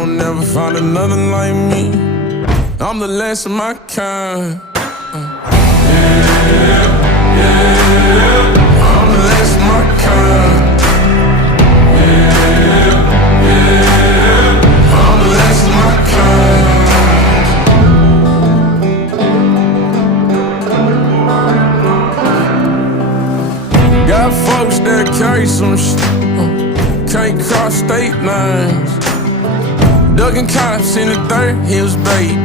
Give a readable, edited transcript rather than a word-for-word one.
won't never find another like me. I'm the last of my kind. I'm the last of my kind. I'm the last of my kind. Got folks that carry some can't cross state lines. Ducking cops in the dirt hills, baby.